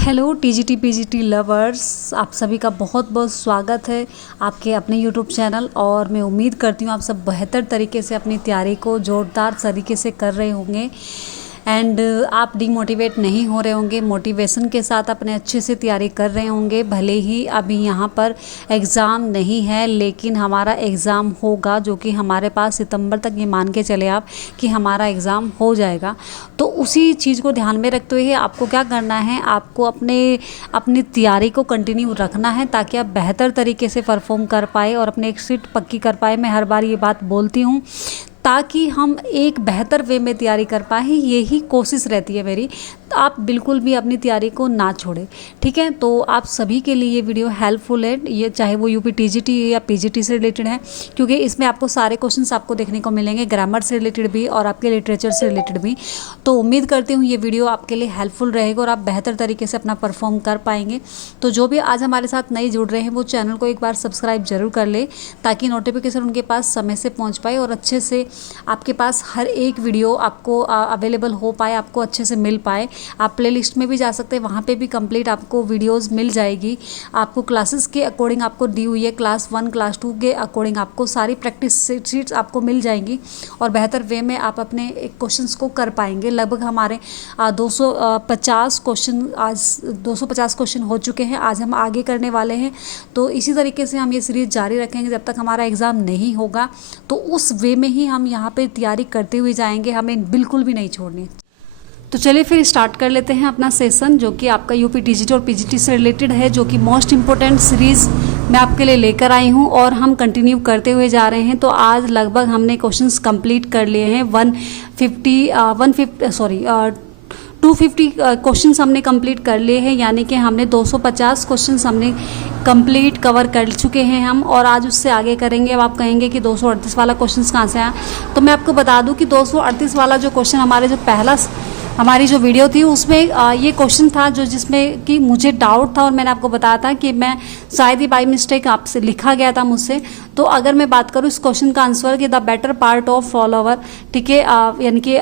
Hello TGT PGT lovers, आप सभी का बहुत बहुत स्वागत है आपके अपने यूट्यूब चैनल। और मैं उम्मीद करती हूँ आप सब बेहतर तरीके से अपनी तैयारी को ज़ोरदार तरीके से कर रहे होंगे एंड आप डिमोटिवेट नहीं हो रहे होंगे, मोटिवेशन के साथ अपने अच्छे से तैयारी कर रहे होंगे। भले ही अभी यहाँ पर एग्ज़ाम नहीं है लेकिन हमारा एग्ज़ाम होगा, जो कि हमारे पास सितंबर तक ये मान के चले आप कि हमारा एग्ज़ाम हो जाएगा। तो उसी चीज़ को ध्यान में रखते हुए आपको क्या करना है, आपको अपनी तैयारी को कंटिन्यू रखना है ताकि आप बेहतर तरीके से परफॉर्म कर पाए और अपने एक सीट पक्की कर पाए। मैं हर बार ये बात बोलती हूँ ताकि हम एक बेहतर वे में तैयारी कर पाए, यही कोशिश रहती है मेरी। तो आप बिल्कुल भी अपनी तैयारी को ना छोड़ें, ठीक है। तो आप सभी के लिए ये वीडियो हेल्पफुल है, ये चाहे वो यूपी टीजीटी या पीजीटी से रिलेटेड है, क्योंकि इसमें आपको सारे क्वेश्चंस आपको देखने को मिलेंगे, ग्रामर से रिलेटेड भी और आपके लिटरेचर से रिलेटेड भी। तो उम्मीद करती हूँ ये वीडियो आपके लिए हेल्पफुल रहेगा और आप बेहतर तरीके से अपना परफॉर्म कर पाएंगे। तो जो भी आज हमारे साथ नए जुड़ रहे हैं वो चैनल को एक बार सब्सक्राइब जरूर कर ले ताकि नोटिफिकेशन उनके पास समय से पहुँच पाए और अच्छे से आपके पास हर एक वीडियो आपको अवेलेबल हो पाए, आपको अच्छे से मिल पाए। आप प्लेलिस्ट में भी जा सकते हैं, वहाँ पे भी कंप्लीट आपको वीडियोस मिल जाएगी। आपको क्लासेस के अकॉर्डिंग आपको दी हुई है, क्लास 1 क्लास 2 के अकॉर्डिंग आपको सारी प्रैक्टिस शीट्स आपको मिल जाएंगी और बेहतर वे में आप अपने क्वेश्चंस को कर पाएंगे। लगभग हमारे 250 क्वेश्चन, आज 250 क्वेश्चन हो चुके हैं, आज हम आगे करने वाले हैं। तो इसी तरीके से हम ये सीरीज़ जारी रखेंगे जब तक हमारा एग्ज़ाम नहीं होगा। तो उस वे में ही हम यहाँ पे तैयारी करते हुए जाएंगे, हमें बिल्कुल भी नहीं छोड़नी। तो चलिए फिर स्टार्ट कर लेते हैं अपना सेशन, जो कि आपका यूपी टीजीटी और पीजीटी से रिलेटेड है, जो कि मोस्ट इंपॉर्टेंट सीरीज़ मैं आपके लिए लेकर आई हूँ और हम कंटिन्यू करते हुए जा रहे हैं। तो आज लगभग हमने क्वेश्चंस कंप्लीट कर लिए हैं। 250 क्वेश्चंस हमने कंप्लीट कर लिए हैं, यानी कि हमने 250 क्वेश्चंस हमने कंप्लीट कवर कर चुके हैं हम, और आज उससे आगे करेंगे। अब आप कहेंगे कि 238 वाला क्वेश्चंस कहाँ से आया, तो मैं आपको बता दूं कि 238 वाला जो क्वेश्चन हमारी जो वीडियो थी उसमें ये क्वेश्चन था जो जिसमें कि मुझे डाउट था और मैंने आपको बताया था कि मैं शायद ही बाई मिस्टेक आपसे लिखा गया था मुझसे। तो अगर मैं बात करूँ इस क्वेश्चन का आंसर कि the better part of follower, ठीक है, यानी कि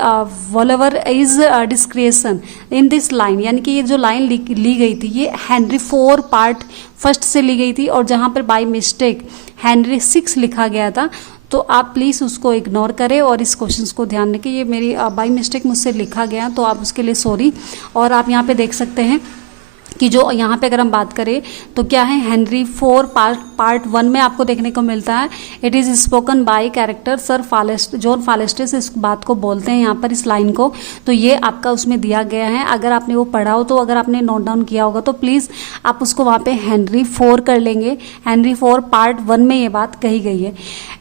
follower is डिस्क्रिएशन in this line, यानी कि ये जो लाइन ली गई थी ये हेनरी 4 पार्ट फर्स्ट से ली गई थी और जहाँ पर बाई मिस्टेक हेनरी 6 लिखा गया था। तो आप प्लीज़ उसको इग्नोर करें और इस क्वेश्चन को ध्यान रखें। ये मेरी बाई मिस्टेक मुझसे लिखा गया, तो आप उसके लिए सॉरी। और आप यहाँ पे देख सकते हैं कि जो यहाँ पे अगर हम बात करें तो क्या है, हेनरी 4 पार्ट 1 में आपको देखने को मिलता है it is spoken by character Sir John Falstaff, इस बात को बोलते हैं यहाँ पर इस लाइन को। तो ये आपका उसमें दिया गया है, अगर आपने वो पढ़ा हो तो अगर आपने नोट डाउन किया होगा तो प्लीज़ आप उसको वहाँ पे हेनरी 4 कर लेंगे। हेनरी 4 पार्ट 1 में ये बात कही गई है।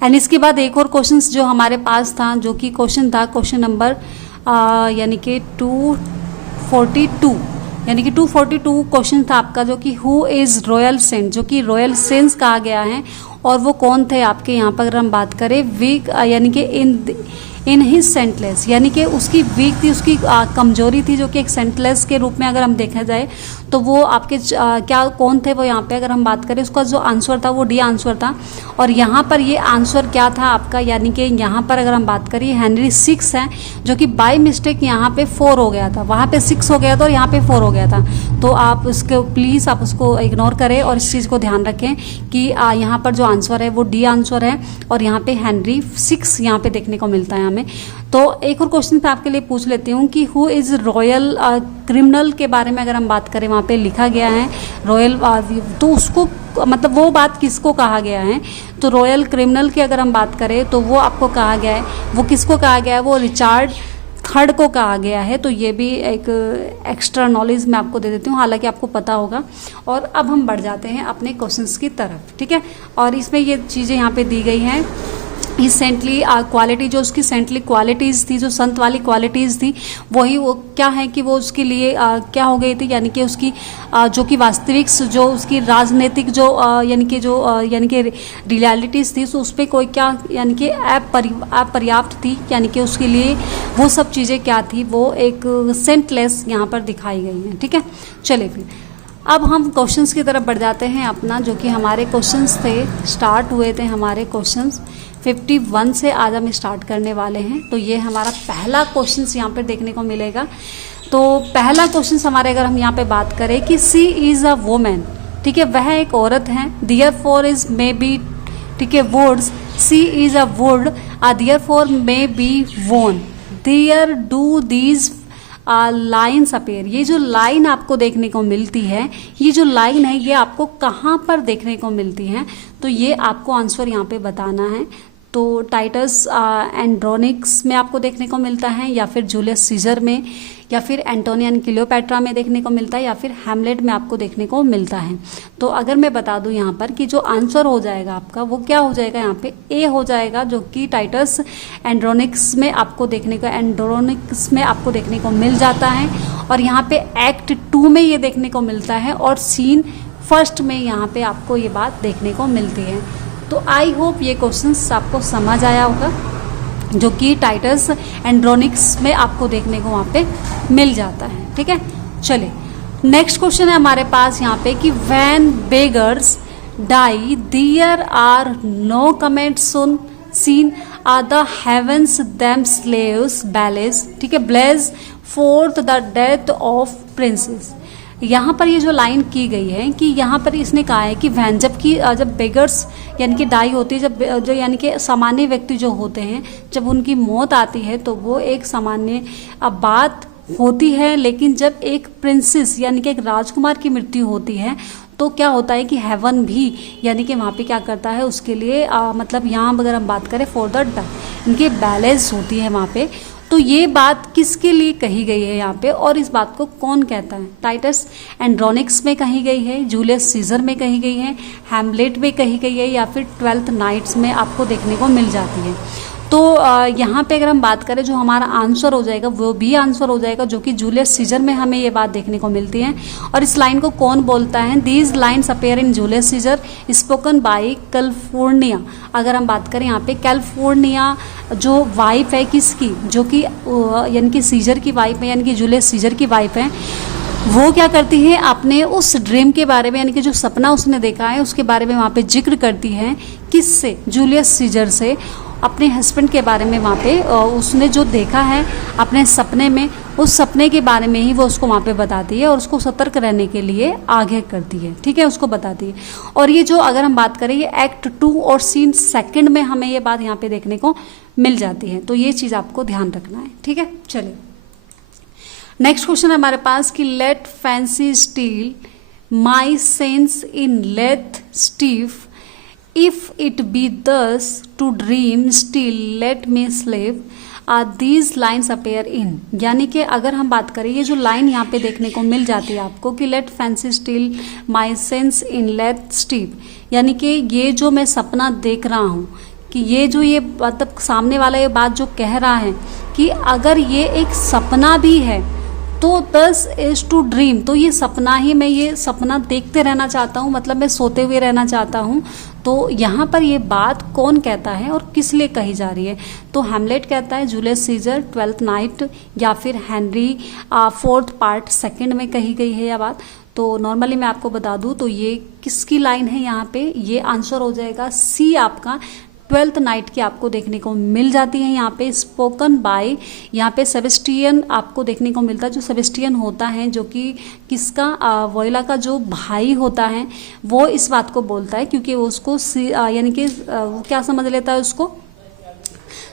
एंड इसके बाद एक और क्वेश्चन जो हमारे पास था, जो कि क्वेश्चन था क्वेश्चन नंबर यानी कि 242, यानी कि 242 क्वेश्चन था आपका, जो कि हु इज़ रॉयल सेंट, जो कि रॉयल सेंस कहा गया है और वो कौन थे आपके यहाँ पर। अगर हम बात करें वीक, यानी कि इन हिज सेंटलेस, यानी कि उसकी वीक थी, उसकी कमजोरी थी, जो कि एक सेंटलेस के रूप में अगर हम देखा जाए तो वो आपके क्या कौन थे वो यहाँ पे अगर हम बात करें, उसका जो आंसर था वो डी आंसर था। और यहाँ पर ये आंसर क्या था आपका, यानी कि यहाँ पर अगर हम बात करें हेनरी 6 है, जो कि बाय मिस्टेक यहाँ पे 4 हो गया था, वहाँ पे 6 हो गया था और यहाँ पे 4 हो गया था। तो आप उसको प्लीज़ आप उसको इग्नोर करें और इस चीज़ को ध्यान रखें कि यहाँ पर जो आंसर है वो डी आंसर है और यहाँ पे हेनरी 6 यहाँ पे देखने को मिलता है हमें। तो एक और क्वेश्चन मैं आपके लिए पूछ लेती हूँ कि हु इज़ रॉयल क्रिमिनल के बारे में अगर हम बात करें, वहाँ पे लिखा गया है रॉयल, तो उसको मतलब वो बात किसको कहा गया है। तो रॉयल क्रिमिनल की अगर हम बात करें तो वो आपको कहा गया है, वो किसको कहा गया है, वो रिचर्ड III को कहा गया है। तो ये भी एक एक्स्ट्रा नॉलेज मैं आपको दे देती हूँ, हालांकि आपको पता होगा। और अब हम बढ़ जाते हैं अपने क्वेश्चंस की तरफ, ठीक है। और इसमें ये चीज़ें यहाँ पे दी गई हैं, इस सेंटली क्वालिटी, जो उसकी सेंटली क्वालिटीज़ थी, जो संत वाली क्वालिटीज़ थी, वही वो क्या है कि वो उसके लिए क्या हो गई थी, यानी कि उसकी जो कि वास्तविक जो उसकी राजनीतिक जो यानी कि रियलिटीज़ थी, तो उस पर कोई क्या यानी कि अपर्याप्त थी, यानी कि उसके लिए वो सब चीज़ें क्या थी, वो एक सेंटलेस यहाँ पर दिखाई गई हैं, ठीक है। चलिए फिर अब हम क्वेश्चंस की तरफ बढ़ जाते हैं अपना, जो कि हमारे क्वेश्चंस थे, स्टार्ट हुए थे हमारे क्वेश्चंस 51 से आज हम स्टार्ट करने वाले हैं। तो ये हमारा पहला क्वेश्चन यहाँ पर देखने को मिलेगा। तो पहला क्वेश्चन हमारे अगर हम यहाँ पे बात करें कि सी इज़ अ वोमेन, ठीक है, वह एक औरत है। Therefore is may be, ठीक है, words see is a word, therefore may be won, there do these lines appear. ये जो लाइन आपको देखने को मिलती है, ये जो लाइन है ये आपको कहाँ पर देखने को मिलती है, तो ये आपको आंसर यहाँ पे बताना है। तो टाइटस एंड्रोनिक्स में आपको देखने को मिलता है, या फिर जूलियस सीजर में, या फिर एंटोनी एंड क्लियोपैट्रा में देखने को मिलता है, या फिर हैमलेट में आपको देखने को मिलता है। तो अगर मैं बता दूं यहाँ पर कि जो आंसर हो जाएगा आपका वो क्या हो जाएगा, यहाँ पे ए हो जाएगा, जो कि टाइटस एंड्रोनिक्स में आपको देखने को मिल जाता है। और यहाँ पे एक्ट 2 में ये देखने को मिलता है, और सीन फर्स्ट में यहाँ पे आपको ये बात देखने को मिलती है। तो आई होप ये क्वेश्चंस आपको समझ आया होगा, जो कि टाइटस एंड्रोनिक्स में आपको देखने को वहाँ पे मिल जाता है। ठीक है, चलिए नेक्स्ट क्वेश्चन है हमारे पास यहाँ पे कि when beggars die there are no comets on seen are the heavens themselves बैलेस, ठीक है, blaze for the death of princes. यहाँ पर ये जो लाइन की गई है कि यहाँ पर इसने कहा है कि वैन जब बेगर्स यानी कि डाई होती है, जब जो यानी कि सामान्य व्यक्ति जो होते हैं, जब उनकी मौत आती है तो वो एक सामान्य बात होती है, लेकिन जब एक प्रिंसेस यानी कि एक राजकुमार की मृत्यु होती है तो क्या होता है कि हेवन भी यानी कि वहाँ पे क्या करता है उसके लिए मतलब यहाँ अगर हम बात करें फॉर द डेथ, इनकी बैलेंस होती है वहाँ पे। तो ये बात किसके लिए कही गई है यहाँ पे, और इस बात को कौन कहता है? टाइटस एंड्रोनिक्स में कही गई है, जूलियस सीजर में कही गई है, हैमलेट में कही गई है, या फिर 12th नाइट्स में आपको देखने को मिल जाती है। तो यहाँ पे अगर हम बात करें जो हमारा आंसर हो जाएगा वो भी आंसर हो जाएगा, जो कि जूलियस सीजर में हमें ये बात देखने को मिलती है। और इस लाइन को कौन बोलता है? These lines appear in Julius Caesar spoken by California. अगर हम बात करें यहाँ पे कैलिफोर्निया जो वाइफ है किसकी, जो कि यानी कि सीजर की वाइफ है, यानी कि जूलियस सीजर की वाइफ है, वो क्या करती है अपने उस ड्रीम के बारे में, यानी कि जो सपना उसने देखा है उसके बारे में वहाँ पे जिक्र करती है। किससे? जूलियस सीजर से, अपने हस्बैंड के बारे में। वहाँ पे उसने जो देखा है अपने सपने में, उस सपने के बारे में ही वो उसको वहाँ पे बताती है और उसको सतर्क रहने के लिए आगे करती है। ठीक है, उसको बताती है। और ये जो अगर हम बात करें ये एक्ट 2 और सीन 2 में हमें ये बात यहाँ पे देखने को मिल जाती है। तो ये चीज़ आपको ध्यान रखना है। ठीक है, चलिए नेक्स्ट क्वेश्चन है हमारे पास कि let fancy still my sense in Lethe steep if it be thus to dream still let me sleep are these lines appear in. यानी कि अगर हम बात करें ये जो लाइन यहाँ पे देखने को मिल जाती है आपको कि let fancy still my sense in Lethe steep, यानी कि ये जो मैं सपना देख रहा हूँ कि ये जो ये मतलब सामने वाला ये बात जो कह रहा है कि अगर ये एक सपना भी है तो दस इज टू ड्रीम, तो ये सपना ही, मैं ये सपना देखते रहना चाहता हूँ, मतलब मैं सोते हुए रहना चाहता हूँ। तो यहाँ पर ये बात कौन कहता है और किस लिए कही जा रही है? तो हैमलेट कहता है, जूलियस सीजर 12th नाइट, या फिर हेनरी 4th पार्ट 2 में कही गई है यह बात। तो नॉर्मली मैं आपको बता दूँ तो ये किसकी लाइन है यहाँ पे? ये आंसर हो जाएगा सी आपका 12th नाइट की आपको देखने को मिल जाती है यहाँ पे। स्पोकन बाय, यहाँ पे सेबेस्टियन आपको देखने को मिलता है। जो सेबेस्टियन होता है जो कि किसका, वोइला का जो भाई होता है, वो इस बात को बोलता है क्योंकि उसको यानी कि वो क्या समझ लेता है उसको,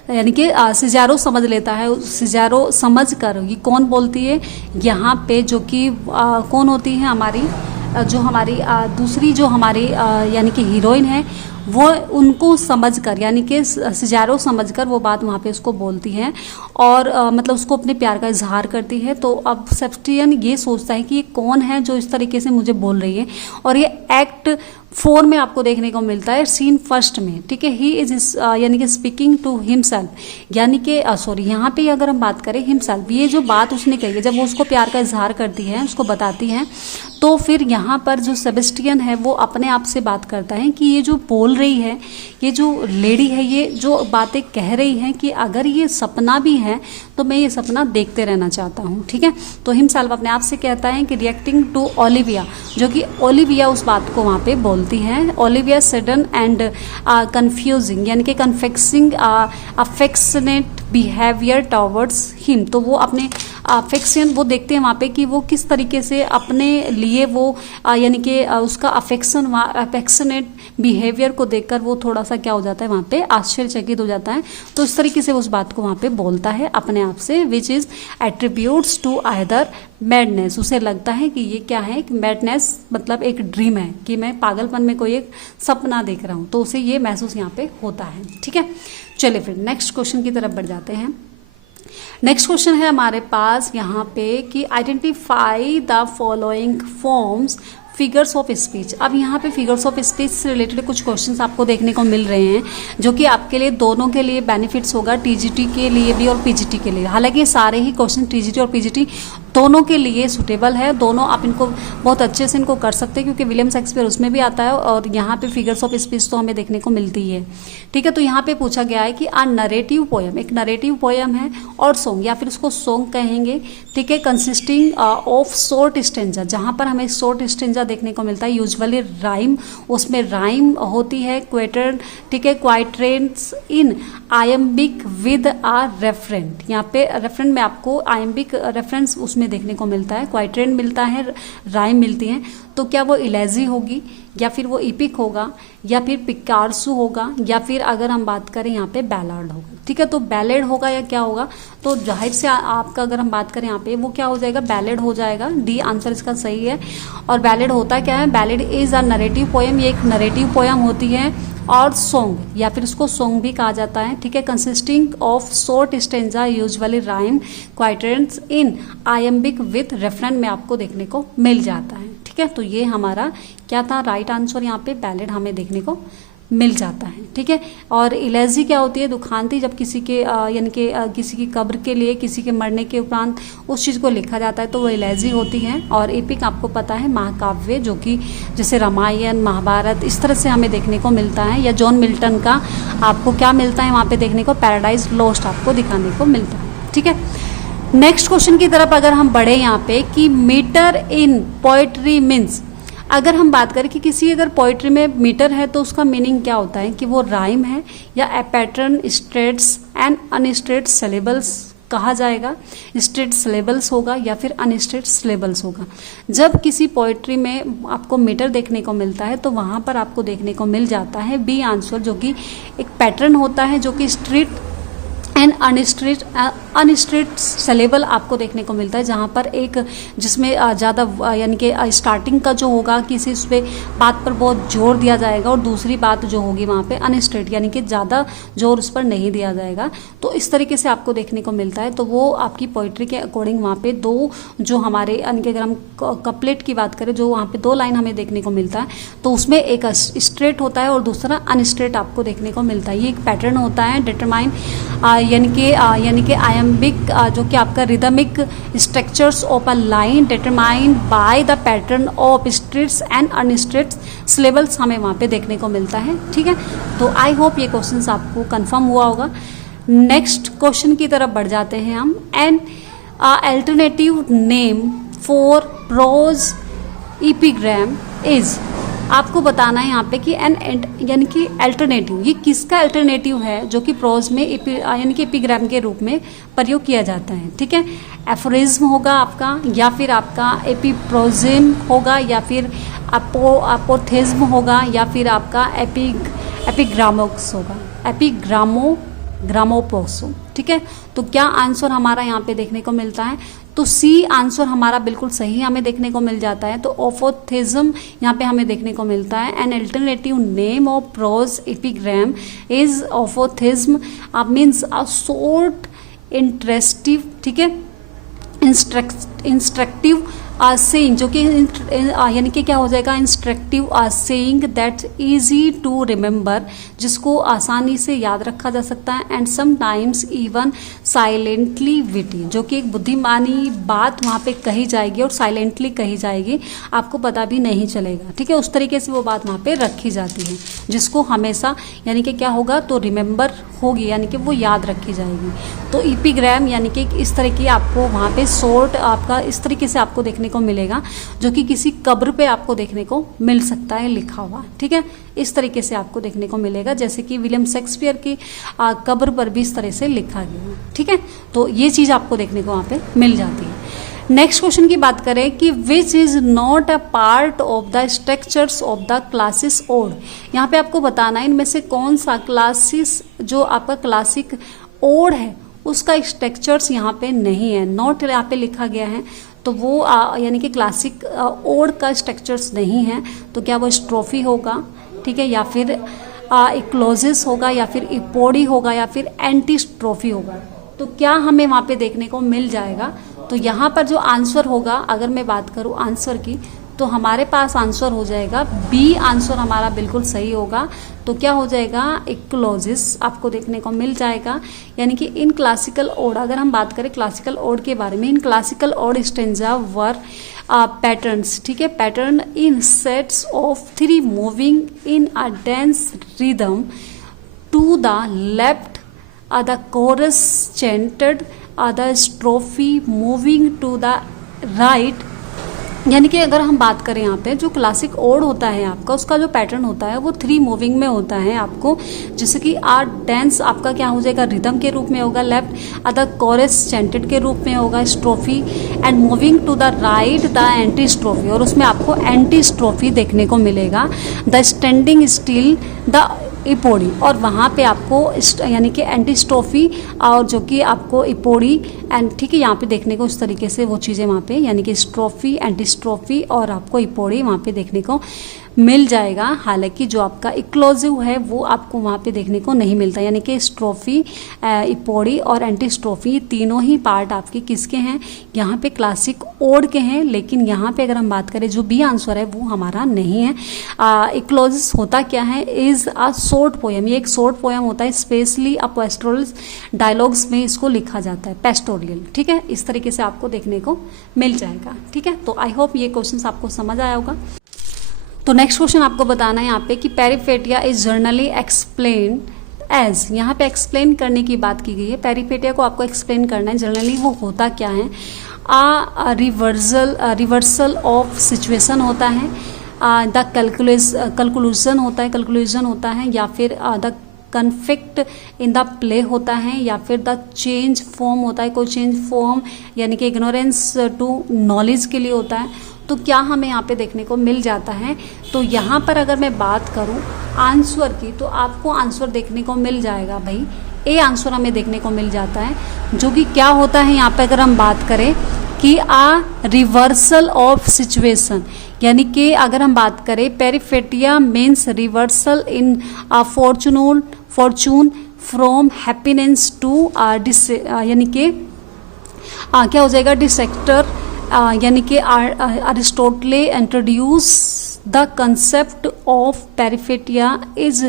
यानी कि सिजारो समझ लेता है। सिजारो समझ कर ये कौन बोलती है यहाँ पे, जो कि कौन होती है हमारी, जो हमारी दूसरी जो हमारी यानी कि हीरोइन है, वो उनको समझकर यानी कि सिजारो समझकर वो बात वहाँ पे उसको बोलती है और मतलब उसको अपने प्यार का इजहार करती है। तो अब सेबेस्टियन ये सोचता है कि ये कौन है जो इस तरीके से मुझे बोल रही है, और ये एक्ट 4 में आपको देखने को मिलता है, सीन 1 में। ठीक है, ही इज यानी कि स्पीकिंग टू हिमसेल्फ, यानी कि सॉरी यहाँ पे अगर हम बात करें हिमसेल्फ, ये जो बात उसने कही है जब वो उसको प्यार का इजहार करती है, उसको बताती है, तो फिर यहाँ पर जो सेबेस्टियन है वो अपने आप से बात करता है कि ये जो बोल रही है, ये जो लेडी है, ये जो बातें कह रही है कि अगर ये सपना भी है तो मैं ये सपना देखते रहना चाहता हूँ, ठीक है। तो हिमसेल्फ अपने आप से कहता है कि रिएक्टिंग टू ओलिविया, जो कि ओलिविया उस बात को वहाँ पे बोलती है, ओलिविया सडन एंड कन्फ्यूजिंग यानी कि कन्फेक्सिंग अफेक्शनेट बिहेवियर टॉवर्ड्स हिम। तो वो अपने अफेक्शन वो देखते हैं वहाँ पे कि वो किस तरीके से अपने लिए वो यानी कि उसका अफेक्शनेट बिहेवियर को देखकर वो थोड़ा सा क्या हो जाता है वहाँ पे आश्चर्यचकित हो जाता है। तो इस तरीके से उस बात को वहाँ पे बोलता है अपने आप से, which is attributes to either madness. उसे लगता है कि ये क्या है, मैडनेस मतलब एक ड्रीम है, कि मैं पागलपन में कोई एक सपना देख रहा हूँ, तो उसे ये महसूस यहाँ पे होता है, ठीक है। चलिए फिर नेक्स्ट क्वेश्चन की तरफ बढ़ जाते हैं। नेक्स्ट क्वेश्चन है हमारे पास यहाँ पे कि identify the following forms figures of speech. अब यहाँ पे फिगर्स ऑफ स्पीच से रिलेटेड कुछ क्वेश्चंस आपको देखने को मिल रहे हैं, जो कि आपके लिए दोनों के लिए बेनिफिट्स होगा, टीजीटी के लिए भी और पीजीटी के लिए। हालांकि सारे ही क्वेश्चन टीजीटी और पीजीटी दोनों के लिए सुटेबल है, दोनों आप इनको बहुत अच्छे से इनको कर सकते हैं, क्योंकि विलियम शेक्सपियर उसमें भी आता है और यहाँ पे फिगर्स ऑफ स्पीच तो हमें देखने को मिलती है, ठीक है। तो यहाँ पे पूछा गया है कि आ नरेटिव पोएम, एक नरेटिव पोएम है और सॉन्ग, या फिर उसको सॉन्ग कहेंगे, ठीक है, कंसिस्टिंग ऑफ शॉर्ट स्टेंजा, जहाँ पर हमें शॉर्ट स्टेंजा देखने को मिलता है, यूजुअली राइम, उसमें राइम होती है, क्वेटर, ठीक है, quatrains in iambic with a referent. यहाँ पे रेफरेंट में आपको आयम्बिक रेफरेंस उसमें देखने को मिलता है, क्वाइट्रेंट मिलता है, राइम मिलती है। तो क्या वो इलेजी होगी, या फिर वो इपिक होगा, या फिर पिकारसू होगा, या फिर अगर हम बात करें यहाँ पे बैलार्ड होगा, ठीक है। तो बैलेड होगा या क्या होगा, तो जाहिर से आपका अगर हम बात करें यहाँ पे वो क्या हो जाएगा, बैलेड हो जाएगा, डी आंसर इसका सही है। और बैलेड होता क्या है, ballad is a narrative poem, ये एक नरेटिव पोएम होती है, और सॉन्ग या फिर उसको सॉन्ग भी कहा जाता है, ठीक है, consisting of short stanza usually rhyme quatrains in iambic with referent में आपको देखने को मिल जाता है, ठीक है। तो ये हमारा क्या था, राइट आंसर यहाँ पे बैलेड हमें देखने को मिल जाता है, ठीक है। और इलेजी क्या होती है, दुखांती, जब किसी के यानी कि किसी की कब्र के लिए, किसी के मरने के उपरांत उस चीज़ को लिखा जाता है, तो वो इलेजी होती है। और एपिक आपको पता है महाकाव्य, जो कि जैसे रामायण, महाभारत, इस तरह से हमें देखने को मिलता है। या जॉन मिल्टन का आपको क्या मिलता है वहाँ पे देखने को, पैराडाइज लॉस्ट आपको दिखाने को मिलता है, ठीक है। नेक्स्ट क्वेश्चन की तरफ अगर हम बढ़े यहाँ पे कि मीटर इन पोएट्री मीन्स, अगर हम बात करें कि किसी अगर पोइट्री में मीटर है तो उसका मीनिंग क्या होता है, कि वो राइम है, या ए पैटर्न स्ट्रेट्स एंड अनस्ट्रेट सिलेबल्स कहा जाएगा, स्ट्रेट सिलेबल्स होगा या फिर अनस्ट्रेट सिलेबल्स होगा। जब किसी पोइट्री में आपको मीटर देखने को मिलता है तो वहाँ पर आपको देखने को मिल जाता है बी आंसर, जो कि एक पैटर्न होता है, जो कि स्ट्रेट एंड अनस्ट्रेट सिलेबल आपको देखने को मिलता है, जहाँ पर एक जिसमें ज़्यादा यानी कि स्टार्टिंग का जो होगा किसी उस पर बात पर बहुत जोर दिया जाएगा, और दूसरी बात जो होगी वहाँ पे अनस्ट्रेट यानी कि ज़्यादा जोर उस पर नहीं दिया जाएगा। तो इस तरीके से आपको देखने को मिलता है। तो वो आपकी पोइट्री के अकॉर्डिंग वहाँ पे दो जो हमारे यानी कि अगर हम कपलेट की बात करें, जो वहाँ पे दो लाइन हमें देखने को मिलता है, तो उसमें एक स्ट्रेट होता है और दूसरा अनस्ट्रेट आपको देखने को मिलता है। ये एक पैटर्न होता है, डिटरमाइन यानी कि आयम्बिक जो कि आपका rhythmic structures of a line determined by the pattern of stresses and unstressed syllables हमें वहाँ पे देखने को मिलता है, ठीक है। तो आई होप ये क्वेश्चंस आपको कंफर्म हुआ होगा। नेक्स्ट क्वेश्चन की तरफ बढ़ जाते हैं हम। An alternative name for prose epigram is, आपको बताना है यहाँ पे कि एन यानी कि अल्टरनेटिव, ये किसका अल्टरनेटिव है जो कि प्रोज में यानी कि एपिग्राम के रूप में प्रयोग किया जाता है, ठीक है। एफोरिज्म होगा आपका, या फिर आपका एपिप्रोजिम होगा, या फिर अपोथेज्म होगा, या फिर आपका एपिग्रामोक्स होगा, ग्रामोपोसो, ठीक है। तो क्या आंसर हमारा यहाँ पे देखने को मिलता है, तो सी आंसर हमारा बिल्कुल सही हमें देखने को मिल जाता है। तो ओफोथिज्म यहाँ पे हमें देखने को मिलता है। An alternative name of prose epigram is aphorism, means a short interesting, ठीक है, इंस्ट्रक्टिव सेइंग, जो कि यानी कि क्या हो जाएगा, instructive saying that easy to remember, जिसको आसानी से याद रखा जा सकता है, and sometimes even silently witty, जो कि एक बुद्धिमानी बात वहाँ पे कही जाएगी और साइलेंटली कही जाएगी, आपको पता भी नहीं चलेगा, ठीक है। उस तरीके से वो बात वहाँ पे रखी जाती है, जिसको हमेशा यानी कि क्या होगा, तो रिमेंबर होगी, यानी कि वो याद रखी जाएगी। तो एपिग्राम यानी कि इस तरह की आपको वहाँ पे शॉर्ट आपका इस तरीके से आपको देखने को मिलेगा, जो कि किसी कब्र पे आपको देखने को मिल सकता है लिखा हुआ, ठीक है। इस तरीके से आपको देखने को मिलेगा, जैसे कि विलियम शेक्सपियर की कब्र पर भी इस तरह से लिखा गया, ठीक है। तो ये चीज़ आपको देखने को वहाँ पे मिल जाती है। नेक्स्ट क्वेश्चन की बात करें कि which is not a part of the structures of the classic ode, यहाँ पे आपको बताना है इनमें से कौन सा क्लासिस जो आपका क्लासिक ओड है उसका स्ट्रक्चर्स यहाँ पे नहीं है, नॉट यहाँ पे लिखा गया है, तो वो यानी कि क्लासिक ओड का स्ट्रक्चर्स नहीं है, तो क्या वो स्ट्रोफी होगा, ठीक है, या फिर इक्लोजिस होगा, या फिर इपोडी होगा, या फिर एंटीस्ट्रोफी होगा। तो क्या हमें वहाँ पे देखने को मिल जाएगा, तो यहाँ पर जो आंसर होगा, अगर मैं बात करूँ आंसर की, तो हमारे पास आंसर हो जाएगा बी, आंसर हमारा बिल्कुल सही होगा। तो क्या हो जाएगा, इक्लोजिस आपको देखने को मिल जाएगा, यानी कि इन क्लासिकल ओड, अगर हम बात करें क्लासिकल ओड के बारे में, in classical ode stanza were patterns, ठीक है, pattern in sets of 3 moving in a dance rhythm to the left, the chorus chanted, the strophe moving to the right. यानी कि अगर हम बात करें यहाँ पे जो क्लासिक ओड होता है आपका, उसका जो पैटर्न होता है वो 3 मूविंग में होता है आपको, जैसे कि डांस आपका क्या हो जाएगा, रिदम के रूप में होगा, लेफ्ट अदर कोरस चैंटेड के रूप में होगा, strophe, and moving to the right the antistrophe, और उसमें आपको एंटी स्ट्रोफी देखने को मिलेगा, the standing still the epode, और वहाँ पे आपको यानी कि एंटी स्ट्रोफी और जो कि आपको इपोडी एंड, ठीक है, यहाँ पे देखने को इस तरीके से वो चीज़ें वहाँ पे यानी कि स्ट्रोफी, एंटी स्ट्रोफी और आपको इपोडी वहाँ पे देखने को मिल जाएगा। हालांकि जो आपका इक्लोजिव है वो आपको वहाँ पे देखने को नहीं मिलता, यानी कि स्ट्रोफी, इपोडी और एंटी स्ट्रोफी तीनों ही पार्ट आपके किसके हैं, यहाँ पे क्लासिक ओड के हैं। लेकिन यहाँ पे अगर हम बात करें जो बी आंसर है वो हमारा नहीं है। इक्लोजिस होता क्या है, इज़ अ शॉर्ट पोएम, ये एक शॉर्ट पोएम होता है, स्पेशली अ पेस्टोरल डायलॉग्स में इसको लिखा जाता है, पेस्टोरियल, ठीक है, इस तरीके से आपको देखने को मिल जाएगा, ठीक है। तो आई होप ये क्वेश्चन आपको समझ आया होगा। तो नेक्स्ट क्वेश्चन आपको बताना है यहाँ पे कि पेरिफेटिया इज जर्नली एक्सप्लेन एज, यहाँ पे एक्सप्लेन करने की बात की गई है, पेरिफेटिया को आपको एक्सप्लेन करना है, जनरली वो होता क्या है, रिवर्सल ऑफ सिचुएशन होता है, द कैलकुलेशन होता है, या फिर the conflict in the play होता है, या फिर द चेंज फॉर्म होता है, कोई चेंज फॉर्म यानी कि इग्नोरेंस टू नॉलेज के लिए होता है। तो क्या हमें यहाँ पे देखने को मिल जाता है, तो यहाँ पर अगर मैं बात करूँ आंसर की, तो आपको आंसर देखने को मिल जाएगा भाई, ए आंसर हमें देखने को मिल जाता है, जो कि क्या होता है यहाँ पे अगर हम बात करें कि रिवर्सल ऑफ सिचुएशन, यानी कि अगर हम बात करें peripeteia means reversal in fortune from happiness to यानी कि क्या हो जाएगा, डिसेक्टर, यानी कि Aristotle introduce the concept of peripeteia is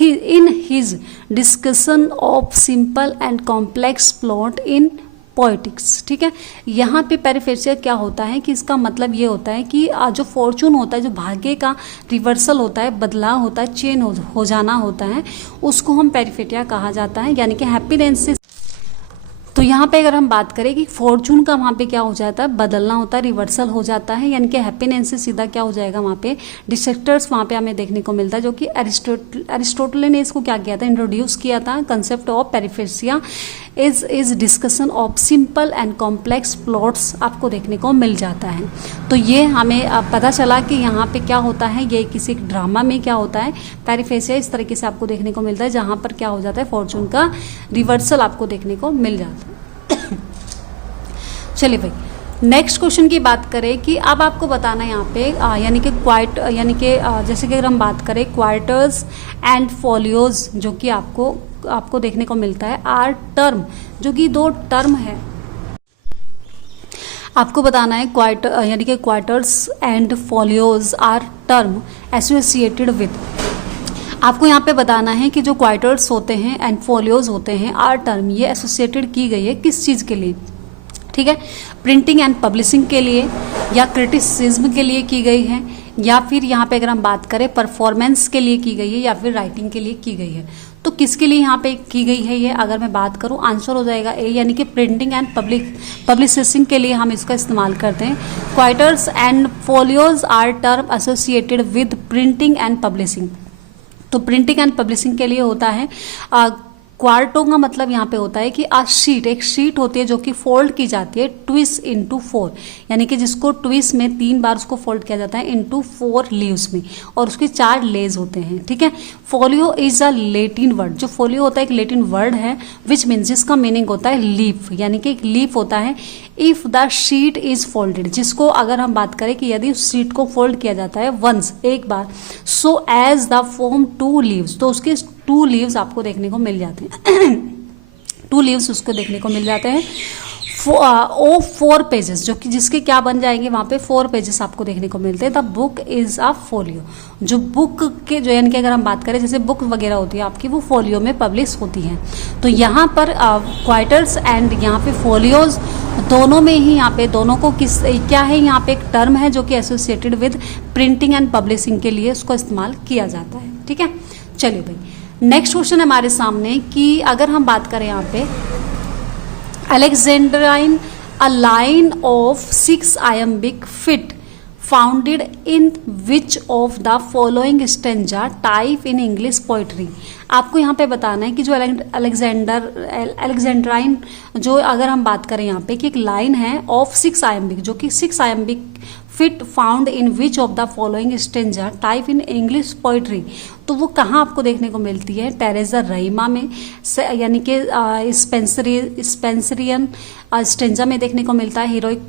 in his discussion of simple and complex plot in Poetics, ठीक है। यहाँ पे पेरिफेसिया क्या होता है कि इसका मतलब ये होता है कि जो फॉर्चून होता है, जो भाग्य का रिवर्सल होता है, बदलाव होता है, चेंज हो जाना होता है, उसको हम पेरिफेटिया कहा जाता है, यानी कि हैप्पीनेस से। तो यहाँ पे अगर हम बात करें कि फॉर्चून का वहाँ पे क्या हो जाता है, बदलना होता है, रिवर्सल हो जाता है, यानी कि हैप्पीनेस से सीधा क्या हो जाएगा, वहाँ पे डिसेक्टर्स वहाँ पे हमें देखने को मिलता है, जो कि अरिस्टोटल ने इसको क्या किया था, इंट्रोड्यूस किया था, concept of peripeteia is discussion of simple and complex plots आपको देखने को मिल जाता है। तो ये हमें पता चला कि यहाँ पे क्या होता है, ये किसी ड्रामा में क्या होता है, पेरिफेसिया इस तरीके से आपको देखने को मिलता है, जहाँ पर क्या हो जाता है, फॉर्चून का रिवर्सल आपको देखने को मिल जाता है। चलिए भाई, नेक्स्ट क्वेश्चन की बात करें कि अब आपको बताना है यहाँ पे यानी कि जैसे कि अगर हम बात करें क्वार्टर्स एंड फोलियोज, जो कि आपको देखने को मिलता है, आर टर्म, जो कि 2 टर्म है। आपको बताना है क्वार्टर यानी कि quarters and folios are term associated with. आपको यहाँ पे बताना है कि जो क्वार्टर्स होते हैं एंड फोलियोज होते हैं आर टर्म, ये एसोसिएटेड की गई है किस चीज़ के लिए, ठीक है, प्रिंटिंग एंड पब्लिशिंग के लिए, या क्रिटिसिज्म के लिए की गई है, या फिर यहाँ पे अगर हम बात करें परफॉर्मेंस के लिए की गई है, या फिर राइटिंग के लिए की गई है। तो किसके लिए यहाँ पे की गई है ये, अगर मैं बात करूँ आंसर हो जाएगा ए, यानी कि प्रिंटिंग एंड पब्लिशिंग के लिए हम इसका इस्तेमाल करते हैं। Quarters and folios are term associated with printing and publishing. तो प्रिंटिंग एंड पब्लिशिंग के लिए होता है क्वार्टों का मतलब यहाँ पे होता है कि शीट, एक शीट होती है जो कि फोल्ड की जाती है ट्विस्ट इनटू 4, यानी कि जिसको ट्विस्ट में 3 बार उसको फोल्ड किया जाता है इनटू 4 लीव्स में, और उसके 4 लेज होते हैं, ठीक है। Folio is a Latin word, जो फोलियो होता है एक लेटिन वर्ड है विच मीन्स, जिसका मीनिंग होता है लीफ, यानी कि एक लीफ होता है if the sheet is folded, जिसको अगर हम बात करें कि यदि उस शीट को फोल्ड किया जाता है वंस, एक बार, so as the form 2 leaves, तो उसके 2 लीव्स आपको देखने को मिल जाते हैं 2 लीव्स उसको देखने को मिल जाते हैं। 4 पेजेस, जो कि जिसके क्या बन जाएंगे वहाँ पे 4 पेजेस आपको देखने को मिलते हैं। The book is a folio, जो बुक के जो यानी कि अगर हम बात करें जैसे बुक वगैरह होती है आपकी, वो फोलियो में पब्लिश होती हैं। तो यहाँ पर क्वार्टर्स एंड यहाँ पे फोलियोज दोनों में ही यहाँ पे दोनों को क्या है, यहाँ पे एक टर्म है जो कि associated with printing and publishing के लिए उसको इस्तेमाल किया जाता है, ठीक है। चलिए भाई, नेक्स्ट क्वेश्चन है हमारे सामने कि अगर हम बात करें यहाँ पे Alexandrine, a line of 6 iambic feet founded in which of the following stanza type in English poetry। आपको यहाँ पे बताना है कि जो अलेक्जेंड्राइन, जो अगर हम बात करें यहाँ पे कि एक लाइन है ऑफ 6 iambic, जो कि 6 iambic fit found in which of the following stanza type in English poetry, तो वो कहाँ आपको देखने को मिलती है, टेरेजा रहीमा में, यानी कि स्पेंसरियन स्टेंजा में देखने को मिलता है, हीरोइक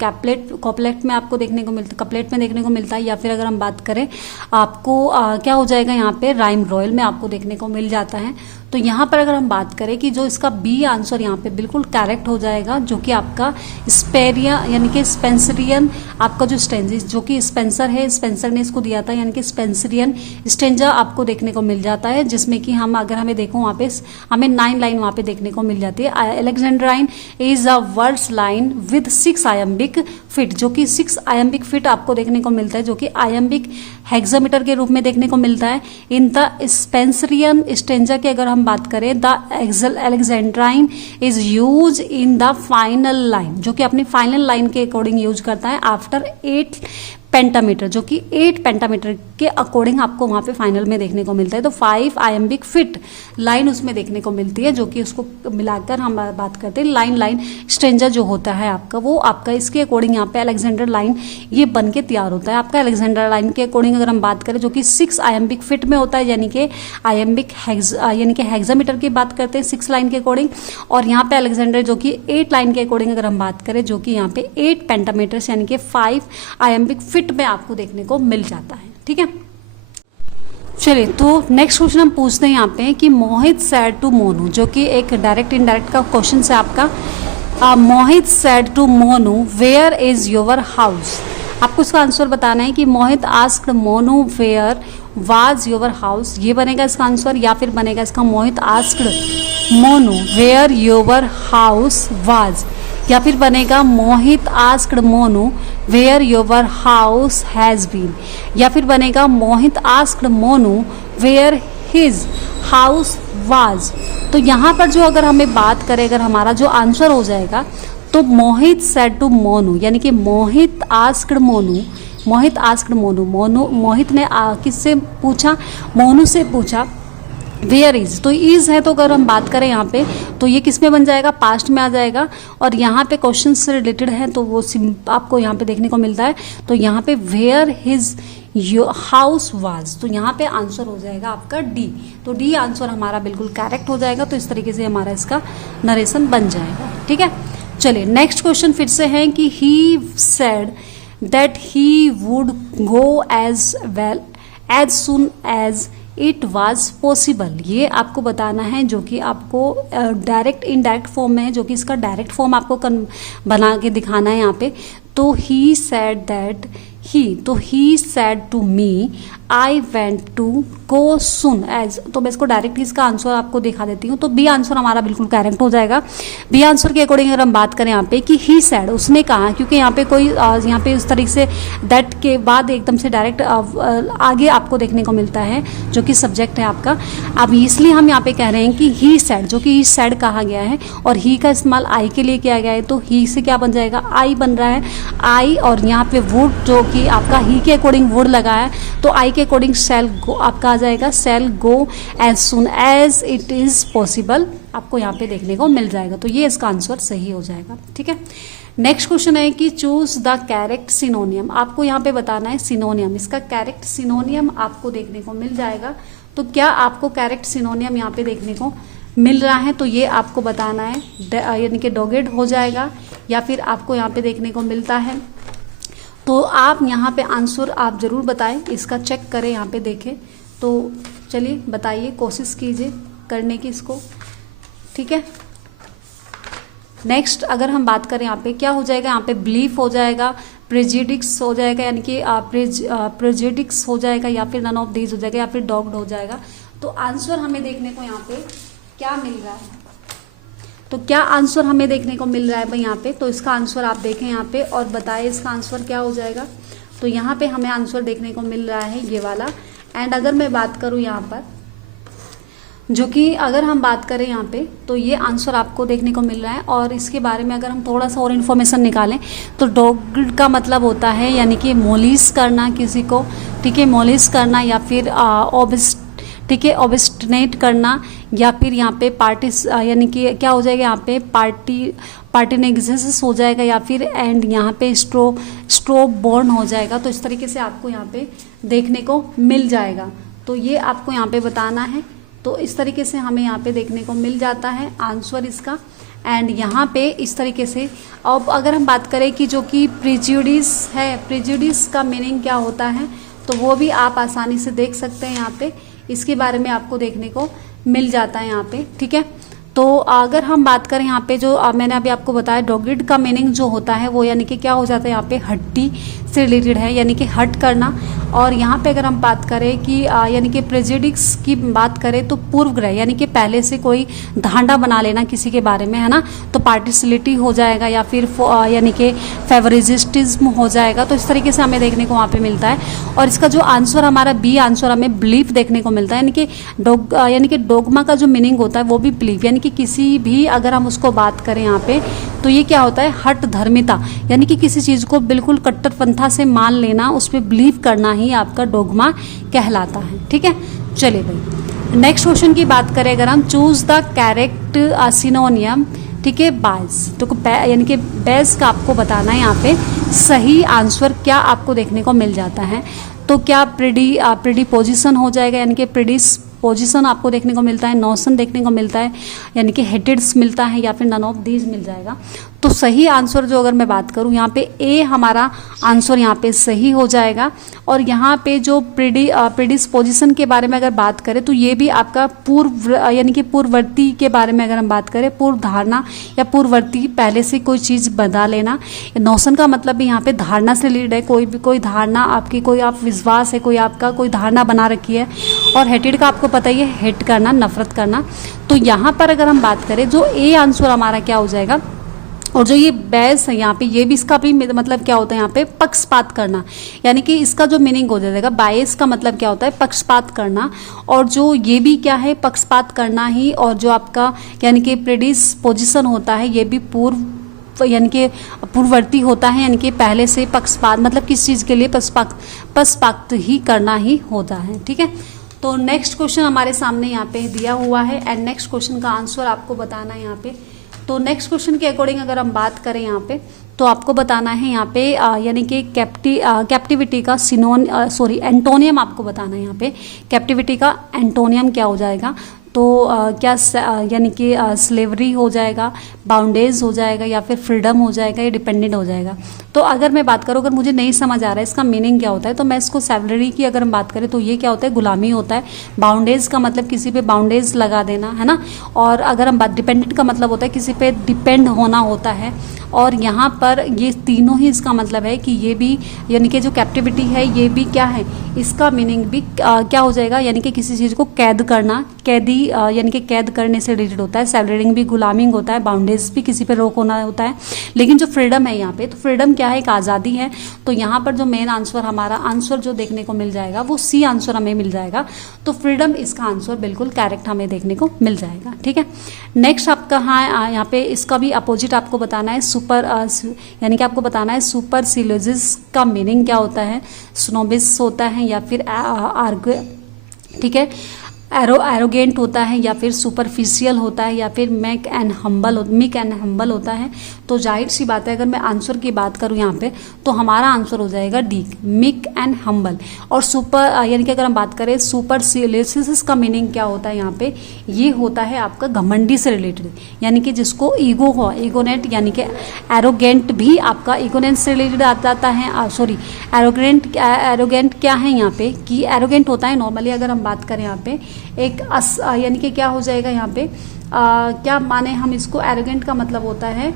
कॉपलेट में आपको देखने को मिलता है, कपलेट में देखने को मिलता है, या फिर अगर हम बात करें आपको क्या हो जाएगा यहाँ पे राइम रॉयल में आपको देखने को मिल जाता है। तो यहाँ पर अगर हम बात करें कि जो इसका बी आंसर यहाँ पे बिल्कुल करेक्ट हो जाएगा, जो कि आपका स्पेरिया यानी कि स्पेंसरियन आपका जो स्टेंजिस, जो कि स्पेंसर है, स्पेंसर ने इसको दिया था, यानी कि स्पेंसरियन स्टेंजा आपको देखने को मिल जाता है, जिसमें कि हम अगर हमें देखो वहाँ पे हमें 9 लाइन वहाँ पे देखने को मिल जाती है। Alexandrine is a words line with 6 iambic fit, जो कि 6 आयम्बिक फिट आपको देखने को मिलता है, जो कि आयम्बिक हेक्सामीटर के रूप में देखने को मिलता है। इन द स्पेंसरियन स्टेंजा की अगर हम बात करें, the Alexandrine is use in the final line, जो कि अपनी फाइनल लाइन के अकॉर्डिंग यूज करता है आफ्टर 8 पेंटामीटर, जो कि 8 पेंटामीटर के अकॉर्डिंग आपको वहाँ पे फाइनल में देखने को मिलता है। तो 5 आयम्बिक फिट लाइन उसमें देखने को मिलती है, जो कि उसको मिलाकर हम बात करते हैं लाइन स्टेंजा जो होता है आपका, वो आपका इसके अकॉर्डिंग यहाँ पे अलेक्जेंडर लाइन ये बन के तैयार होता है आपका। अलेक्जेंडर लाइन के अकॉर्डिंग अगर हम बात करें, जो कि 6 आयम्बिक फिट में होता है, यानी कि आयम्बिक यानी कि हेक्सामीटर की बात करते हैं 6 लाइन के अकॉर्डिंग, और यहाँ पे अलेक्जेंडर जो कि 8 लाइन के अकॉर्डिंग अगर हम बात करें, जो कि यहाँ पे 8 पेंटामीटर्स यानी कि 5 आयम्बिक फिट में आपको देखने को मिल जाता है, ठीक है। चलिए, तो नेक्स्ट क्वेश्चन हम पूछते हैं यहाँ पे कि मोहित सैड टू मोनू, जो कि एक डायरेक्ट इनडायरेक्ट का क्वेश्चन है आपका। Mohit said to Monu where is your house, आपको इसका आंसर बताना है कि Mohit asked Monu where was your house, ये बनेगा इसका आंसर, या फिर बनेगा इसका Mohit asked Monu where your house was, या फिर बनेगा Mohit asked Monu where your house has been, या फिर बनेगा Mohit asked Monu where his house was. तो यहाँ पर जो अगर हमें बात करें, अगर हमारा जो आंसर हो जाएगा, तो मोहित सेड टू मोनू, यानी कि मोहित आस्क्ड मोनू, मोहित आस्क्ड मोनू, मोहित ने किससे पूछा, मोनू से पूछा वेयर इज, तो इज है, तो अगर हम बात करें यहाँ पे तो ये किस में बन जाएगा, पास्ट में आ जाएगा, और यहाँ पे क्वेश्चन से रिलेटेड है तो वो आपको यहाँ पे देखने को मिलता है। तो यहाँ पे वेयर हिज हाउस वाज, तो यहाँ पे आंसर हो जाएगा आपका डी, तो डी आंसर हमारा बिल्कुल करेक्ट हो जाएगा। तो इस तरीके से हमारा इसका नरेशन बन जाएगा, ठीक है। चलिए, नेक्स्ट क्वेश्चन फिर से है कि he said that he would go as well as soon as it was possible, ये आपको बताना है, जो कि आपको डायरेक्ट इनडायरेक्ट फॉर्म में है, जो कि इसका डायरेक्ट फॉर्म आपको बना के दिखाना है यहाँ पे। तो he said to me I went to go soon as. तो मैं इसको डायरेक्ट इसका आंसर आपको दिखा देती हूँ। तो बी आंसर हमारा बिल्कुल करेक्ट हो जाएगा। बी आंसर के अकॉर्डिंग अगर हम बात करें यहाँ पे कि ही सेड, उसने कहा, क्योंकि यहाँ पे कोई यहाँ पे इस तरीके से दैट के बाद एकदम से डायरेक्ट आगे आपको देखने को मिलता है जो कि सब्जेक्ट है आपका। अब इसलिए हम यहाँ पे कह रहे हैं कि ही सेड, जो कि ही सेड कहा गया है और ही का इस्तेमाल आई के लिए किया गया है, तो ही से क्या बन जाएगा, आई बन रहा है, आई। और यहाँ पे वुड जो कि आपका ही के अकॉर्डिंग वुड लगा है, तो आई के अकॉर्डिंग शैल गो आपका आ जाएगा, shall go as soon as it is possible, आपको यहाँ पे देखने को मिल जाएगा। तो ये इसका आंसर सही हो जाएगा। ठीक है, नेक्स्ट क्वेश्चन है कि चूज द करेक्ट सिनोनियम। आपको यहाँ पे बताना है सिनोनियम, इसका करेक्ट सिनोनियम आपको देखने को मिल जाएगा। तो क्या आपको करेक्ट सिनोनियम यहाँ पे देखने को मिल रहा है, तो ये आपको बताना है, यानी कि डॉगेड हो जाएगा या फिर आपको यहाँ पे देखने को मिलता है। तो आप यहाँ पे आंसर आप ज़रूर बताएं, इसका चेक करें, यहाँ पे देखें। तो चलिए बताइए, कोशिश कीजिए करने की इसको। ठीक है, नेक्स्ट अगर हम बात करें यहाँ पे क्या हो जाएगा, यहाँ पे बिलीफ हो जाएगा, प्रेजुडिक्स हो जाएगा, यानी कि प्रेजुडिक्स हो जाएगा, या फिर नन ऑफ दीज हो जाएगा, या फिर डॉग्ड हो जाएगा। तो आंसर हमें देखने को यहाँ पे क्या मिल रहा है, तो क्या आंसर हमें देखने को मिल रहा है भाई यहाँ पे। तो इसका आंसर आप देखें यहाँ पे और बताएं इसका आंसर क्या हो जाएगा। तो यहाँ पे हमें आंसर देखने को मिल रहा है ये वाला। एंड अगर मैं बात करूँ यहाँ पर, जो कि अगर हम बात करें यहाँ पे, तो ये आंसर आपको देखने को मिल रहा है। और इसके बारे में अगर हम थोड़ा सा और इन्फॉर्मेशन निकालें तो डॉग का मतलब होता है यानी कि मोलिस करना किसी को, ठीक है, मोलिस करना, या फिर ठीक है ऑब्स्टिनेट करना, या फिर यहाँ पे पार्टिस यानी कि क्या हो जाएगा यहाँ पे पार्टिनेक्सिस हो जाएगा, या फिर एंड यहाँ पे स्ट्रो बॉर्न हो जाएगा। तो इस तरीके से आपको यहाँ पे देखने को मिल जाएगा। तो ये आपको यहाँ पे बताना है। तो इस तरीके से हमें यहाँ पे देखने को मिल जाता है आंसर इसका। एंड यहाँ पे इस तरीके से अब अगर हम बात करें कि जो कि प्रेजुडिस है, प्रेजुडिस का मीनिंग क्या होता है, तो वो भी आप आसानी से देख सकते हैं यहाँ पे, इसके बारे में आपको देखने को मिल जाता है यहाँ पे। ठीक है, तो अगर हम बात करें यहाँ पे जो मैंने अभी आपको बताया डॉगिड का मीनिंग जो होता है वो यानी कि क्या हो जाता है यहाँ पे हड्डी से रिलेटेड है, यानी कि हट करना। और यहाँ पे अगर हम बात करें कि यानी कि प्रेजुडिक्स की बात करें तो पूर्वग्रह, यानी कि पहले से कोई धारणा बना लेना किसी के बारे में, है ना, तो पार्टिसिलिटी हो जाएगा, या फिर यानी कि फेवरिजिस्टिज्म हो जाएगा। तो इस तरीके से हमें देखने को वहाँ पे मिलता है। और इसका जो आंसर हमारा बी आंसर हमें बिलीफ देखने को मिलता है, यानी कि डोगमा का जो मीनिंग होता है वो भी बिलीफ, यानी कि किसी भी अगर हम उसको बात करें यहाँ पे तो ये क्या होता है हट धर्मिता, यानी कि किसी चीज़ को बिल्कुल कट्टरपंथा से मान लेना, उस पर बिलीव करना ही आपका डोगमा कहलाता है। ठीक है, चलिए भाई नेक्स्ट क्वेश्चन की बात करें अगर हम, चूज द करेक्ट सिनोनियम, ठीक है, बायस, तो यानी कि बेस का आपको बताना है यहाँ पे सही आंसर क्या आपको देखने को मिल जाता है। तो क्या प्रीडिपोजिशन हो जाएगा, यानी कि पोजीशन आपको देखने को मिलता है, नोशन देखने को मिलता है, यानी कि हेटेड्स मिलता है, या फिर नन ऑफ दीज मिल जाएगा। तो सही आंसर जो अगर मैं बात करूं यहाँ पे ए हमारा आंसर यहाँ पे सही हो जाएगा। और यहाँ पे जो प्रीडिस्पोजिशन के बारे में अगर बात करें तो ये भी आपका पूर्व यानी कि पूर्ववर्ती के बारे में अगर हम बात करें, पूर्व धारणा या पूर्ववर्ती पहले से कोई चीज़ बना लेना। नोशन का मतलब भी यहाँ पे धारणा से रिलेटेड है, कोई धारणा आपकी, कोई आप विश्वास है, कोई आपका कोई धारणा बना रखी है। और हेटेड का आपको पता ही है, हेट करना, नफरत करना। तो यहाँ पर अगर हम बात करें जो ए आंसर हमारा क्या हो जाएगा, और जो ये बैस है यहाँ पे, ये भी इसका भी मतलब क्या होता है यहाँ पे पक्षपात करना, यानी कि इसका जो मीनिंग हो जाएगा बायस का मतलब क्या होता है पक्षपात करना। और जो ये भी क्या है पक्षपात करना ही। और जो आपका यानी कि प्रेडिस्पोजिशन होता है ये भी पूर्व यानी कि पूर्ववर्ती होता है, यानी कि पहले से पक्षपात मतलब किस चीज़ के लिए पक्षपात ही करना ही होता है। ठीक है, तो नेक्स्ट क्वेश्चन हमारे सामने यहाँ पे दिया हुआ है एंड नेक्स्ट क्वेश्चन का आंसर आपको बताना है यहाँ पे। तो नेक्स्ट क्वेश्चन के अकॉर्डिंग अगर हम बात करें यहाँ पे तो आपको बताना है यहाँ पे यानी कि कैप्टिविटी का एंटोनियम आपको बताना है यहाँ पे। कैप्टिविटी का एंटोनियम क्या हो जाएगा, तो क्या यानी कि स्लेवरी हो जाएगा, बाउंडेज हो जाएगा, या फिर फ्रीडम हो जाएगा, या डिपेंडेंट हो जाएगा। तो अगर मैं बात करूँ, अगर मुझे नहीं समझ आ रहा है इसका मीनिंग क्या होता है, तो मैं इसको स्लेवरी की अगर हम बात करें तो ये क्या होता है, गुलामी होता है। बाउंडेज का मतलब किसी पे बाउंडेज लगा देना, है ना। और अगर हम बात डिपेंडेंट का मतलब होता है किसी पे डिपेंड होना होता है। और यहाँ पर ये तीनों ही इसका मतलब है कि ये भी यानी कि जो कैप्टिविटी है ये भी क्या है, इसका मीनिंग भी क्या हो जाएगा, यानी कि किसी चीज़ को कैद करना, कैदी यानी कि कैद करने से रिलेटेड होता है। सेवरिंग भी गुलामिंग होता है, बाउंडेज भी किसी पे रोक होना होता है। लेकिन जो फ्रीडम है यहाँ पे, तो फ्रीडम क्या है, एक आज़ादी है। तो यहाँ पर जो मेन आंसर, हमारा आंसर जो देखने को मिल जाएगा वो सी आंसर हमें मिल जाएगा। तो फ्रीडम इसका आंसर बिल्कुल करेक्ट हमें देखने को मिल जाएगा। ठीक है, नेक्स्ट आपका यहाँ पे इसका भी अपोजिट आपको बताना है। सुपर यानी कि आपको बताना है सुपरसिलोजिस का मीनिंग क्या होता है। स्नोबिस होता है या फिर ठीक है, एरोगेंट होता है, या फिर सुपरफिशियल होता है, या फिर मिक एंड हम्बल होता है। तो जाहिर सी बात है, अगर मैं आंसर की बात करूं यहाँ पे, तो हमारा आंसर हो जाएगा डी, मिक एंड हम्बल। और सुपर यानी कि अगर हम बात करें सुपरसिलियस का मीनिंग क्या होता है यहाँ पे, ये होता है आपका घमंडी से रिलेटेड, यानी कि जिसको ईगो हो, ईगोनेट, यानी कि एरोगेंट भी आपका ईगोनेट से रिलेटेड आ जाता है। सॉरी, एरोगेंट क्या है यहाँ पे, कि एरोगेंट होता है नॉर्मली, अगर हम बात करें यहाँ पे एक यानी कि क्या हो जाएगा यहाँ पे, क्या माने हम इसको, एरोगेंट का मतलब होता है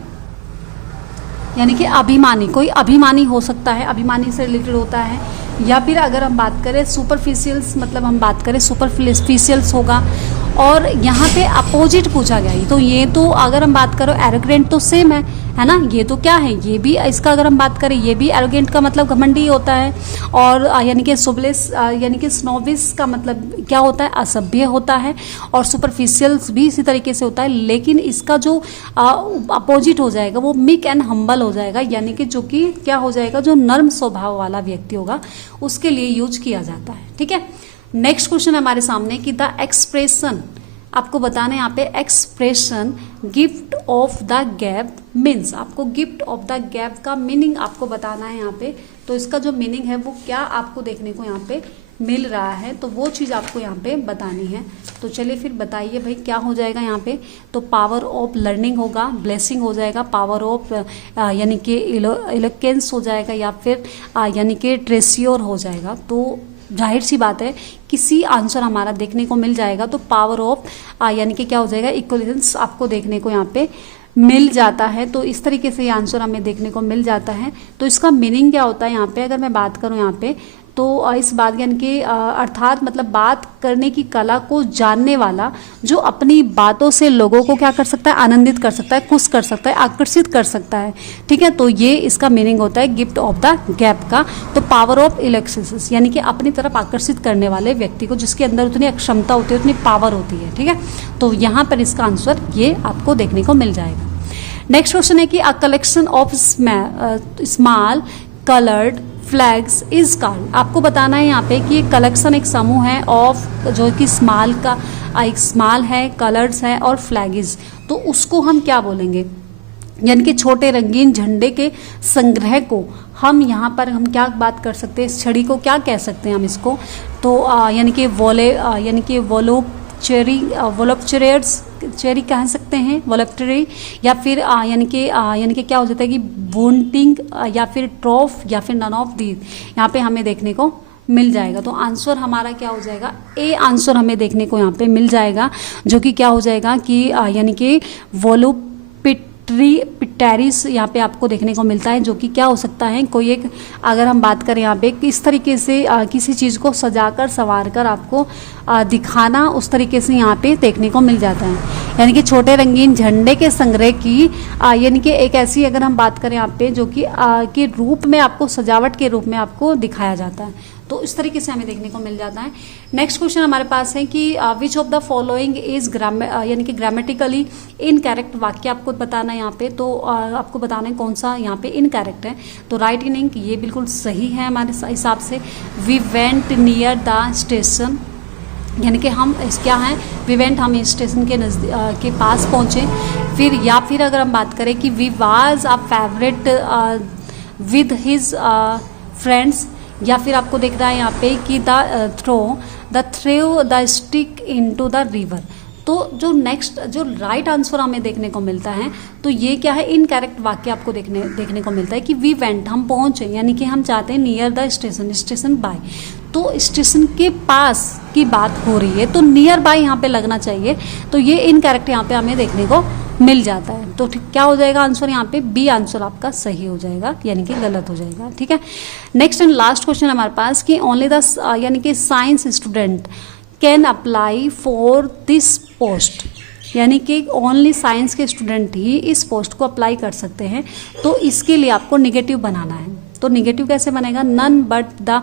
यानी कि अभिमानी, कोई अभिमानी हो सकता है, अभिमानी से रिलेटेड होता है। या फिर अगर हम बात करें सुपरफिशियल्स, मतलब हम बात करें सुपरफिशियल्स होगा। और यहाँ पे अपोजिट पूछा गया है, तो ये तो अगर हम बात करो एरोगेंट तो सेम है ना। ये तो क्या है, ये भी इसका अगर हम बात करें, ये भी एरोगेंट का मतलब घमंडी होता है। और यानी कि सुबलेस यानी कि स्नोबिस का मतलब क्या होता है, असभ्य होता है। और सुपरफिशियल्स भी इसी तरीके से होता है। लेकिन इसका जो अपोजिट हो जाएगा वो मिक एंड हम्बल हो जाएगा, यानी कि जो कि क्या हो जाएगा, जो नर्म स्वभाव वाला व्यक्ति होगा उसके लिए यूज किया जाता है। ठीक है, नेक्स्ट क्वेश्चन है हमारे सामने कि द एक्सप्रेशन, आपको बताना है यहाँ पे expression gift of the gap means, आपको गिफ्ट ऑफ द गैप का मीनिंग आपको बताना है यहाँ पे। तो इसका जो मीनिंग है वो क्या आपको देखने को यहाँ पे मिल रहा है, तो वो चीज़ आपको यहाँ पे बतानी है। तो चलिए फिर बताइए भाई क्या हो जाएगा यहाँ पे। तो पावर ऑफ लर्निंग होगा, ब्लेसिंग हो जाएगा, पावर ऑफ यानी कि इलोक्वेंस हो जाएगा, या फिर यानी कि ट्रेसियोर हो जाएगा। तो जाहिर सी बात है किसी आंसर हमारा देखने को मिल जाएगा, तो पावर ऑफ यानी कि क्या हो जाएगा, इक्विवेलेंस आपको देखने को यहाँ पे मिल जाता है। तो इस तरीके से ये आंसर हमें देखने को मिल जाता है। तो इसका मीनिंग क्या होता है यहाँ पे, अगर मैं बात करूँ यहाँ पे, तो इस बात यानी कि अर्थात मतलब बात करने की कला को जानने वाला, जो अपनी बातों से लोगों को क्या कर सकता है, आनंदित कर सकता है, खुश कर सकता है, आकर्षित कर सकता है। ठीक है, तो ये इसका मीनिंग होता है गिफ्ट ऑफ द गैप का। तो पावर ऑफ इलेक्सिस यानी कि अपनी तरफ आकर्षित करने वाले व्यक्ति को, जिसके अंदर उतनी क्षमता होती है, उतनी पावर होती है। ठीक है, तो यहाँ पर इसका आंसर ये आपको देखने को मिल जाएगा। नेक्स्ट क्वेश्चन है कि a collection of small coloured flags is called, आपको बताना है यहाँ पे कि कलेक्शन एक समूह है ऑफ, जो कि स्मॉल का एक स्मॉल है, कलर्स है और फ्लैगिज, तो उसको हम क्या बोलेंगे, यानी कि छोटे रंगीन झंडे के संग्रह को हम यहाँ पर हम क्या बात कर सकते हैं, इस छड़ी को क्या कह सकते हैं हम इसको। तो यानी कि यानी कि वोलोप्टेरियड्स चेरी कह सकते हैं, वोलोप्टेरी, या फिर यानी कि क्या हो जाता है कि बूंटिंग, या फिर ट्रॉफ, या फिर नन ऑफ दीज यहाँ पे हमें देखने को मिल जाएगा। तो आंसर हमारा क्या हो जाएगा, ए आंसर हमें देखने को यहाँ पे मिल जाएगा, जो कि क्या हो जाएगा कि यानी कि पिटेरिस यहाँ पे आपको देखने को मिलता है, जो कि क्या हो सकता है, कोई एक, अगर हम बात करें यहाँ पे किस तरीके से किसी चीज़ को सजाकर संवार कर आपको दिखाना, उस तरीके से यहाँ पे देखने को मिल जाता है। यानी कि छोटे रंगीन झंडे के संग्रह की यानी कि एक ऐसी, अगर हम बात करें यहाँ पे, जो कि के रूप में आपको, सजावट के रूप में आपको दिखाया जाता है। तो इस तरीके से हमें देखने को मिल जाता है। नेक्स्ट क्वेश्चन हमारे पास है कि which of the following is यानी कि ग्रामेटिकली इनकरेक्ट वाक्य आपको बताना है यहाँ पे। तो आपको बताना है कौन सा यहाँ पे इनकरेक्ट है। तो राइट मीनिंग ये बिल्कुल सही है हमारे हिसाब से। We went near the station, यानी कि हम क्या हैं, वी वेंट, हम स्टेशन के पास पहुँचे। फिर या फिर अगर हम बात करें कि we was a favourite with his friends, या फिर आपको देख रहा है यहाँ पे कि the throw the stick into the river. तो जो नेक्स्ट जो राइट आंसर हमें देखने को मिलता है, तो ये क्या है, इनकरेक्ट वाक्य आपको देखने को मिलता है कि वी वेंट, हम पहुंचे, यानी कि हम चाहते हैं near the station, station by, तो स्टेशन के पास की बात हो रही है, तो नियर बाय यहाँ पे लगना चाहिए, तो ये इनकरेक्ट यहाँ पे हमें देखने को मिल जाता है। तो ठीक क्या हो जाएगा आंसर यहाँ पे, बी आंसर आपका सही हो जाएगा, यानी कि गलत हो जाएगा। ठीक है, नेक्स्ट एंड लास्ट क्वेश्चन हमारे पास कि ओनली द यानी कि science student can apply for this post, यानी कि ओनली साइंस के स्टूडेंट ही इस पोस्ट को अप्लाई कर सकते हैं। तो इसके लिए आपको निगेटिव बनाना है। तो निगेटिव कैसे बनेगा, नन बट द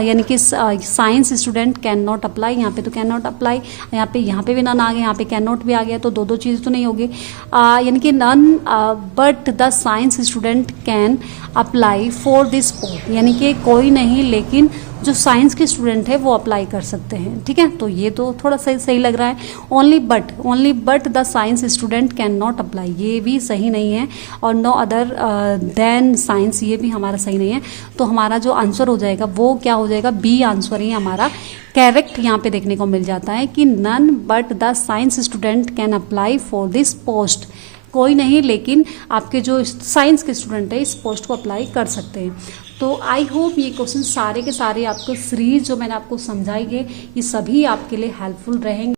यानी कि science student can not apply, यहाँ पे तो कैन नॉट अप्लाई, यहाँ पे भी नन आ गया, यहाँ पे कैन नॉट भी आ गया, तो दो चीज़ तो नहीं होगी। यानी कि none but the science student can apply for this post, यानी कि कोई नहीं लेकिन जो साइंस के स्टूडेंट है वो अप्लाई कर सकते हैं। ठीक है, तो ये तो थोड़ा सही लग रहा है। Only but the science student can not apply, ये भी सही नहीं है, और नो अदर देन साइंस, ये भी हमारा सही नहीं है। तो हमारा जो आंसर हो जाएगा वो क्या हो जाएगा, बी आंसर ही हमारा करेक्ट यहाँ पे देखने को मिल जाता है कि none but the science student can apply for this post, कोई नहीं लेकिन आपके जो साइंस के स्टूडेंट है इस पोस्ट को अप्लाई कर सकते हैं। तो आई होप ये क्वेश्चन सारे के सारे आपको सीरीज जो मैंने आपको समझाई है ये सभी आपके लिए हेल्पफुल रहेंगे।